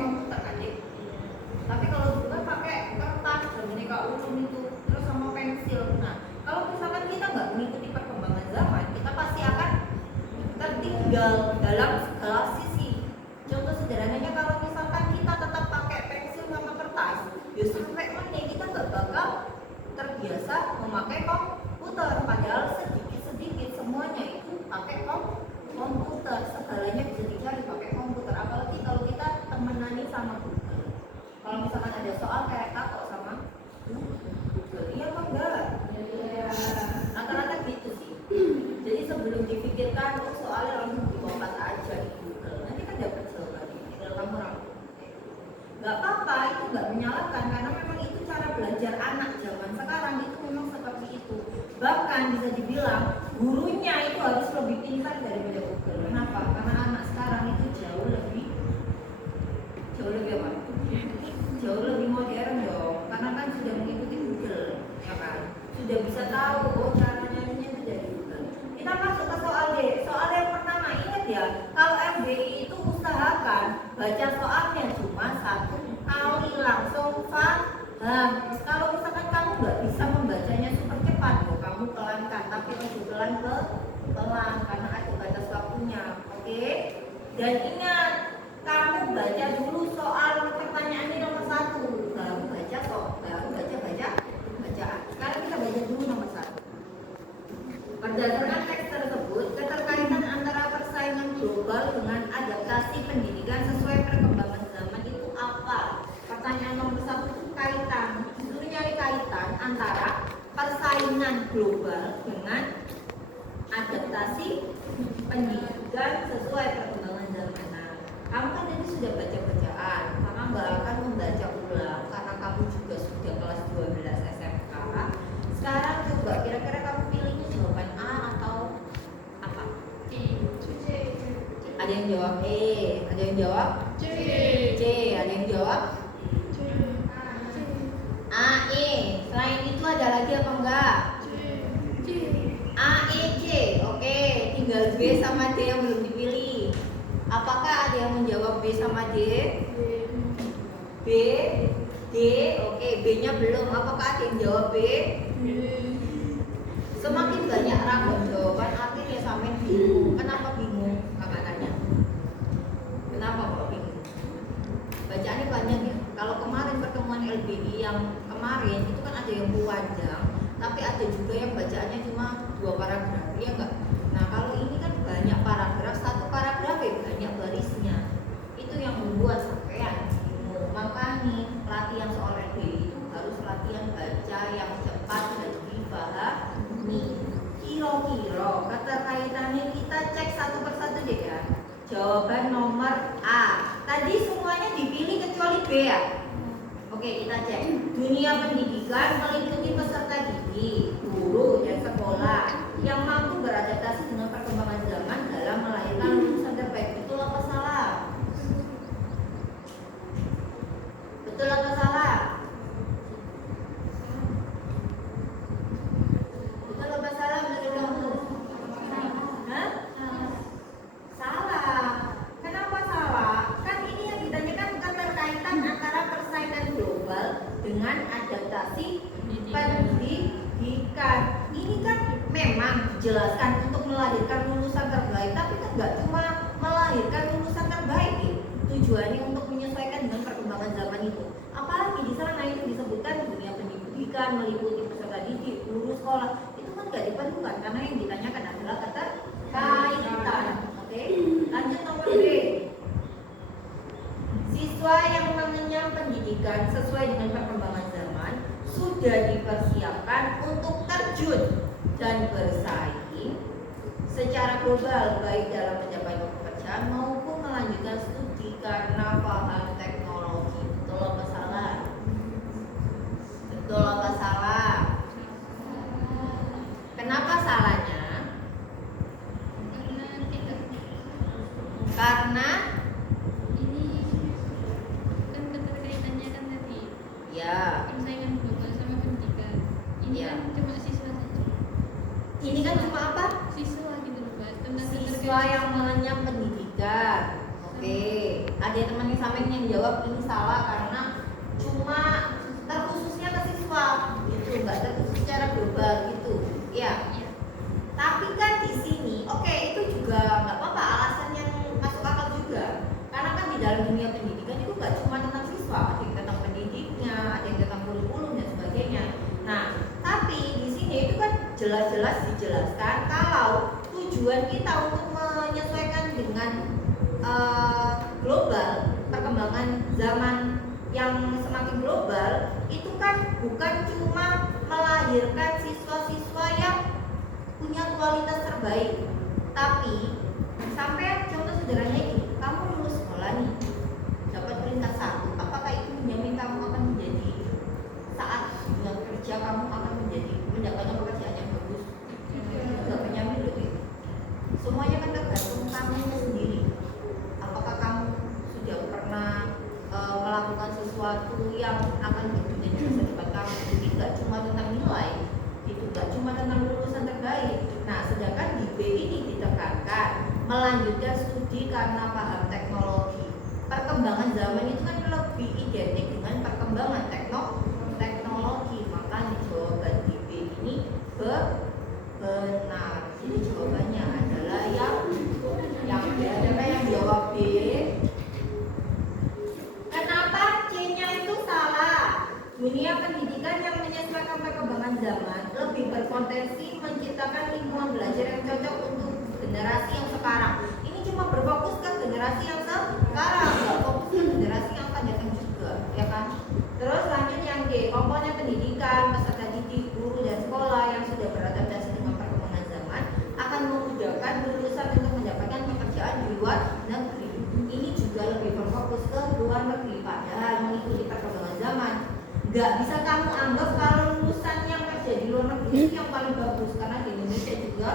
komputer kan, Dik. Tapi kalau dulu kan pakai kertas dan boneka ulun itu, terus sama pensil. Nah, kalau misalkan kita nggak mengikuti perkembangan zaman, kita pasti akan tertinggal dalam segala sisi. Contoh sederhananya, kalau misalkan kita tetap pakai pensil sama kertas, ya sampai mana kita nggak bakal terbiasa memakai komputer. Padahal sedikit-sedikit semuanya itu pakai komputer, segalanya bisa dicari pakai komputer. Apalagi kalau kita temenani sama Google. Kalau misalkan ada soal kayak takut sama Google, iya apa enggak? Iya. Rata-rata gitu sih. Jadi sebelum dipikirkan soalnya langsung dibongkar aja di Google, nanti kan dapat jawabannya. Tinggal kamu rangkum. Nggak apa-apa, itu nggak menyalahkan, karena memang itu cara belajar anak zaman sekarang itu memang seperti itu. Bahkan bisa dibilang gurunya itu harus lebih pintar daripada Google. Kenapa? Karena anak sekarang itu jauh lebih apa? Jauh lebih modern dong. Karena kan sudah mengikuti Google, ya kan? Sudah bisa tahu caranya itu dari Google. Kita masuk ke soal D. Soal yang pertama, ingat ya, kalau FBI itu usahakan baca soalnya cuma 1 kali langsung paham. Kalau misalkan kamu nggak bisa membacanya super cepat, kamu pelankan, tapi harus pelan karena ada batas waktunya. Oke? Dan ingat, kamu baca dulu soal pertanyaannya nomor 1, baru baca bacaan. Sekarang kita baca dulu nomor 1. Berdasarkan teks tersebut, keterkaitan antara persaingan global dengan adaptasi pendidikan sesuai perkembangan zaman itu apa? Pertanyaan nomor 1 itu kaitan. Disuruh nyari kaitan antara persaingan global dengan adaptasi pendidikan sesuai perkembangan zaman. Nah, kamu kan tadi sudah baca bacaan, kakak nggak akan membaca ulang karena kamu juga sudah kelas 12 SMK. Sekarang coba kira-kira kamu pilihnya jawaban A atau apa? Ada yang jawab E, ada yang jawab C, ada yang jawab A, E. Selain itu ada lagi apa enggak? A, E, C. Oke, tinggal B sama D yang belum dipilih. Apakah ada yang menjawab B sama D? B, D. Oke, B-nya belum. Apakah ada yang jawab B? Semakin banyak ragam jawaban akhirnya sampai bingung. Kenapa bingung? Kakak tanya. Kenapa kok bingung? Bacaannya banyak ya. Kalau kemarin pertemuan LBI yang kemarin itu kan ada yang panjang, tapi ada juga yang bacaannya cuma 2 paragraf, ya enggak? Nah, kalau ini kan banyak paragraf, 1 paragraf ya banyak barisnya. Itu yang membuat sampean bingung. Makanya latihan soal LBI itu harus latihan baca yang cepat dan dipahami. Kira-kira keterkaitannya kita cek satu persatu deh ya. Jawaban nomor A. Tadi semuanya dipilih kecuali B ya. Oke, kita cek. Dunia pendidikan meliputi peserta didik, guru, dan sekolah yang mampu beradaptasi dengan perkembangan zaman dalam melahirkan lulusan terbaik. Betul apa salah? Betul atau salah? Betul apa salah menurut kamu? Hah? Salah. Kenapa salah? Kan ini yang ditanyakan keterkaitan antara persaingan global dengan adaptasi pendidikan. Ini kan memang dijelaskan untuk melahirkan lulusan terbaik, tapi kan nggak cuma melahirkan lulusan terbaik nih. Tujuannya untuk menyesuaikan dengan perkembangan zaman itu. Apalagi di sana itu disebutkan dunia pendidikan meliputi peserta didik, guru sekolah. Itu kan nggak diperlukan karena yang ditanyakan adalah keterkaitan. Oke, lanjut nomor B. Siswa yang mengenyam pendidikan sesuai dengan perkembangan zaman sudah dipersiapkan untuk terjun dan bersaing secara global baik dalam pencapaian pekerjaan maupun melanjutkan studi karena paham teknologi. Betul apa salah? Betul apa salah? Kenapa salahnya? Karena ini kan keterkaitannya kan tadi ya, persaingan global sama pendidikan. Ini ya. kan cuma siswa saja. Ini kan cuma apa? Siswa gitu loh, Mbak. Tentang Siswa yang mengenyam pendidikan. Oke, ada teman yang sampean yang jawab ini salah karena cuma terkhususnya ke siswa gitu, nggak terkhusus secara global gitu. Ya. Iya. Tapi kan di sini, oke, itu juga nggak apa-apa, alasan yang masuk akal juga. Karena kan di dalam dunia pendidikan itu nggak cuma tentang siswa, ada yang tentang pendidiknya, ada yang tentang kurikulum dan sebagainya. Nah, tapi di sini itu kan jelas-jelas dijelaskan kalau tujuan kita untuk menyesuaikan dengan global, perkembangan zaman yang semakin global, itu kan bukan cuma melahirkan siswa-siswa yang punya kualitas terbaik, tapi sampai contoh sederhananya ini, kamu lulus sekolah nih, dapat peringkat 1, apakah itu menjamin kamu akan menjadi saat dunia kerja kamu akan menjadi mendapatkan pekerjaan yang bagus? Tidak menjamin loh itu. Semuanya kan tergantung kamu sendiri. Apakah kamu sudah pernah melakukan sesuatu yang akan berguna di masa depan kamu? Jadi nggak cuma tentang nilai, itu nggak cuma tentang lulusan terbaik. Nah, sedangkan di B ini ditekankan melanjutkan studi karena paham teknologi. Perkembangan zaman itu kan lebih identik dengan perkembangan teknologi. Maka jawaban di B ini benar. Jadi jawabannya adalah yang ada yang jawab B. Kenapa C-nya itu salah? Dunia pendidikan yang menyesuaikan perkembangan zaman lebih berpotensi menciptakan lingkungan belajar yang cocok untuk generasi yang sekarang. Ini cuma berfokus ke generasi yang sekarang, nggak fokus ke generasi yang akan datang juga, ya kan? Terus lanjut yang D, komponen pendidikan, peserta didik, guru dan sekolah yang sudah beradaptasi dengan perkembangan zaman akan memudahkan lulusan untuk mendapatkan pekerjaan di luar negeri. Ini juga lebih berfokus ke luar negeri, padahal mengikuti perkembangan zaman. Nggak bisa kamu anggap kalau lulusan yang kerja di luar negeri itu yang paling bagus, karena di Indonesia juga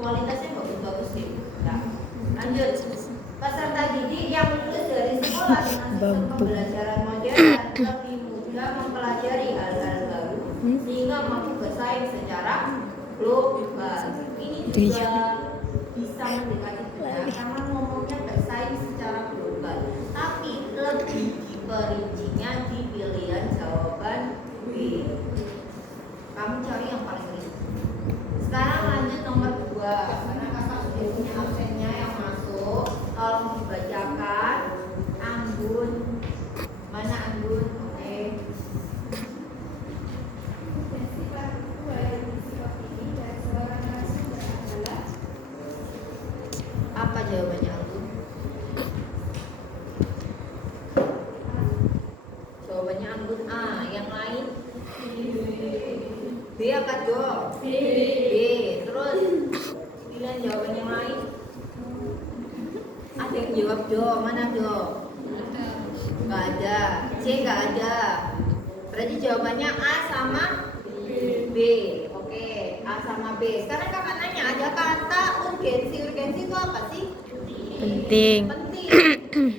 kualitasnya bagus-bagus gitu. Nah, lanjut. Peserta didik yang lulus dari sekolah dengan sistem pembelajaran modern lebih mudah mempelajari hal-hal baru sehingga mampu bersaing secara global. Ini juga bisa mendekati benar karena ngomongnya bersaing secara global. Tapi lebih diperincinya di pilihan jawaban B. Kamu cari yang paling rinci. Sekarang lanjut nomor 2. Karena kakak sudah punya absennya yang masuk, tolong dibacakan. Anggun, mana Anggun? Oke. Apa jawabannya Anggun? Jawabannya Anggun A. Yang lain? B apa Do? B. Terus pilihan jawaban yang lain? Ada yang jawab Do, mana Do? Nggak ada. C nggak ada. Berarti jawabannya A sama B. Oke, A sama B. Sekarang kakak nanya, ada kata urgensi. Urgensi itu apa sih? Penting.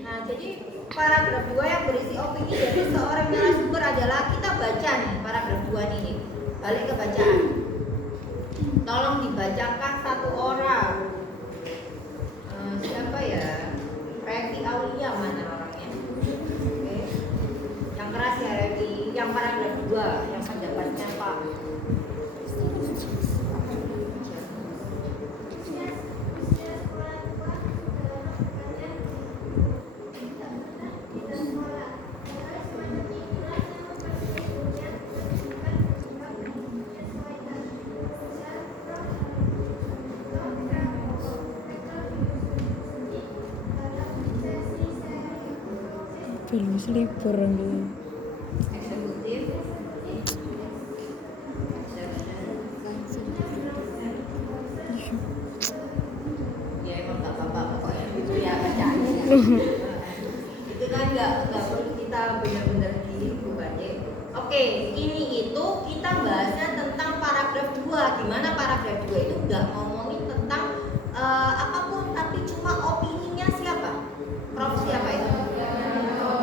Nah, jadi paragraf 2 yang berisi opini dari seorang narasumber adalah, kita baca nih paragraf 2 ini. Balik ke bacaan. Tolong dibacakan satu orang. Siapa ya? Revi Aulia, mana orangnya? Oke. Yang keras ya Revi. Yang paragraf 2, yang pendapatnya Pak. Film selipur dulu. Eksekutif. Ya emang nggak apa-apa pokoknya itu ya bacaannya. Itu kan nggak perlu kita benar-benar dibuka deh. Oke, ini itu kita bahasnya tentang paragraf 2. Dimana paragraf 2 itu nggak ngomongin tentang apapun, tapi cuma opininya siapa? Prof siapa itu?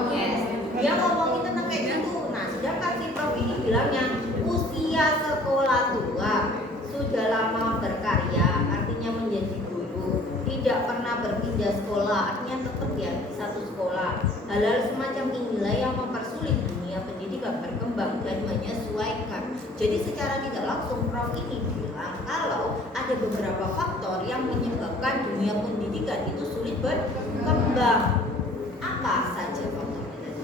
Yes, dia ngomongin tentang kayak gitu. Nah, sedangkan si Prof ini bilangnya usia sekolah tua, sudah lama berkarya, artinya menjadi guru, tidak pernah berpikir pindah sekolah, artinya tetap ya di satu sekolah. Hal-hal semacam inilah yang mempersulit dunia pendidikan berkembang dan menyesuaikan. Jadi secara tidak langsung Prof ini bilang kalau ada beberapa faktor yang menyebabkan dunia pendidikan itu sulit berkembang. Apa saja faktornya?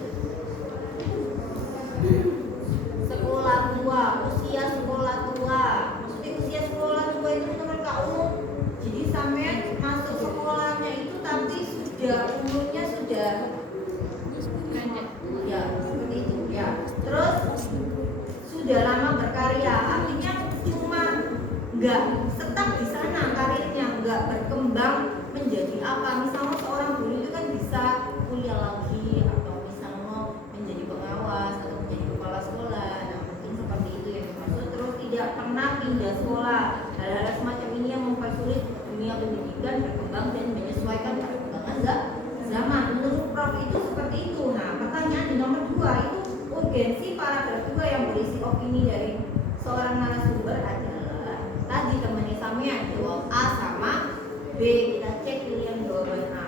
Sekolah tua, usia sekolah tua. Maksudnya usia sekolah tua itu menurut Kak Umum. Jadi sampean masuk sekolahnya itu tapi sudah umurnya sudah ya seperti itu ya. Terus sudah lama berkarya, artinya cuma nggak stuck di sana karirnya, nggak berkembang menjadi apa. Misalnya seorang guru itu kan bisa kuliah lagi atau misalnya menjadi pengawas atau menjadi kepala sekolah. Nah mungkin seperti itu yang dimaksud. Terus tidak pernah pindah sekolah. Hal-hal semacam ini yang mempersulit dunia pendidikan berkembang dan menyesuaikan perkembangan zaman. Menurut Prof itu seperti itu. Nah pertanyaan di nomor 2 itu urgensi paragraf 2 yang berisi opini dari seorang narasumber adalah tadi temannya sampean jawab A sama B. Kita cek pilihan jawaban A.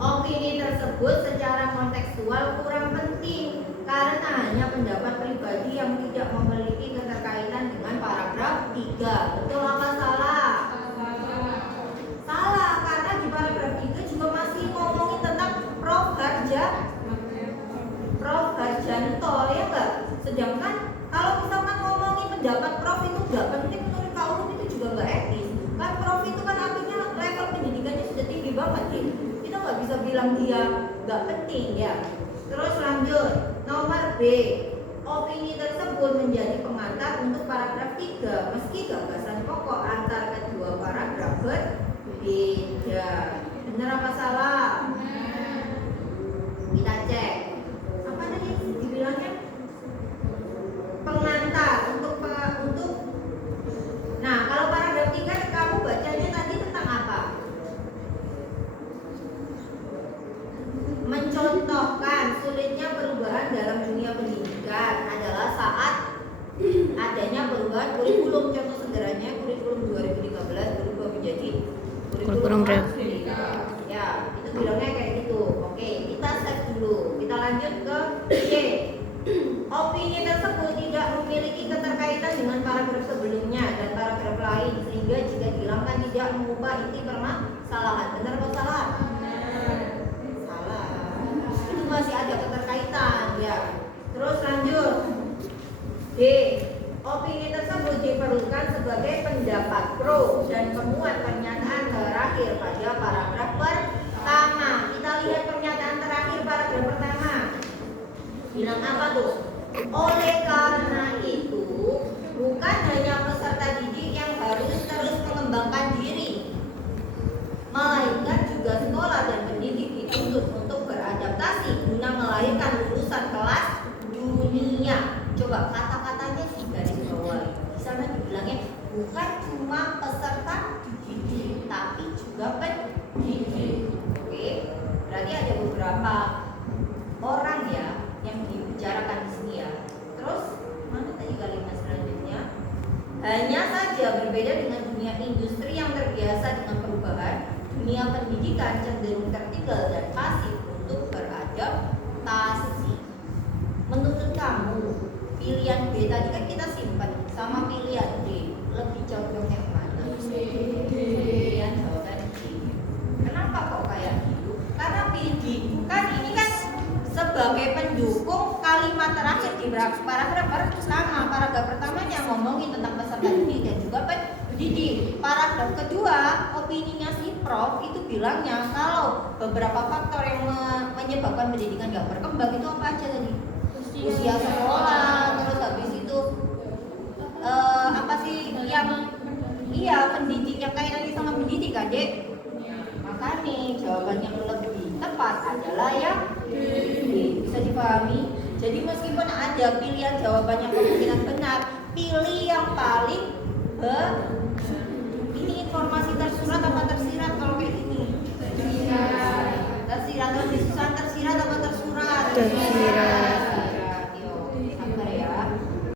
Opini tersebut secara kontekstual kurang penting karena hanya pendapat pribadi yang tidak memiliki keterkaitan dengan paragraf 3. Betul apa salah? Salah, karena di paragraf 3 juga masih ngomongin tentang Prof Harjanto ya enggak? Sedangkan kalau misalkan ngomongin pendapat Prof itu enggak penting, menurut Kak Umum itu juga enggak etis. Kan Prof itu kan artinya level pendidikannya sudah tinggi banget ya. Kita nggak bisa bilang dia nggak penting ya. Terus lanjut, nomor B. Opini tersebut menjadi pengantar untuk paragraf 3 meski gagasan pokok antar kedua paragraf berbeda. Benar apa salah? Kita cek. Apa tadi dibilangnya? Pengantar untuk Nah, kalau paragraf 3 kamu bacanya tadi tentang apa? Mencontohkan sulitnya perubahan dalam dunia pendidikan adalah saat adanya perubahan kurikulum. Contoh sederhananya kurikulum 2013 berubah menjadi kurikulum ya, itu bilangnya kayak gitu. Oke, kita save dulu. Kita lanjut ke C. Opini tersebut tidak memiliki keterkaitan dengan paragraf sebelumnya dan paragraf lain sehingga jika dihilangkan tidak mengubah inti permasalahan. Benar atau salah? Salah. Itu masih ada keterkaitan ya. Terus lanjut. D. Opini tersebut diperlukan sebagai pendapat pro dan pemuat pernyataan terakhir pada paragraf pertama. Kita lihat pernyataan terakhir paragraf pertama. Bilang apa tuh? Oleh karena itu, bukan hanya peserta didik yang harus terus mengembangkan diri, melainkan juga sekolah dan pendidik dituntut untuk beradaptasi guna melahirkan lulusan kelas dunia. Coba kata-katanya sih garis bawah. Di sana dibilangnya bukan cuma peserta didik, tapi juga pendidik. Oke, berarti ada beberapa orang ya yang dibicarakan di sini ya. Terus mana tadi kalimat selanjutnya? Hanya saja berbeda dengan dunia industri yang terbiasa dengan perubahan, dunia pendidikan cenderung tertinggal dan pasif untuk beradaptasi. Menurut kamu, pilihan B tadi kan kita simpan sama pilihan D, lebih cocok yang mana? Pilihan jawaban D. Kenapa kok kayak gitu? Karena PD kan ini kan sebagai pendukung kalimat terakhir di paragraf pertama. Paragraf pertamanya ngomongin tentang peserta didik dan juga pendidik. Paragraf kedua, opininya si Prof itu bilangnya kalau beberapa faktor yang menyebabkan pendidikan gak berkembang itu apa aja tadi? Usia sekolah, terus habis itu apa sih yang pendidik yang kaitannya sama pendidik Dek? Makanya jawaban yang lebih tepat adalah yang bisa dipahami. Jadi meskipun ada pilihan jawaban yang kemungkinan benar, pilih yang paling ini informasi tersurat apa tersirat kalau kayak gini? Tersirat atau disusun tersirat apa tersurat? Tersirat.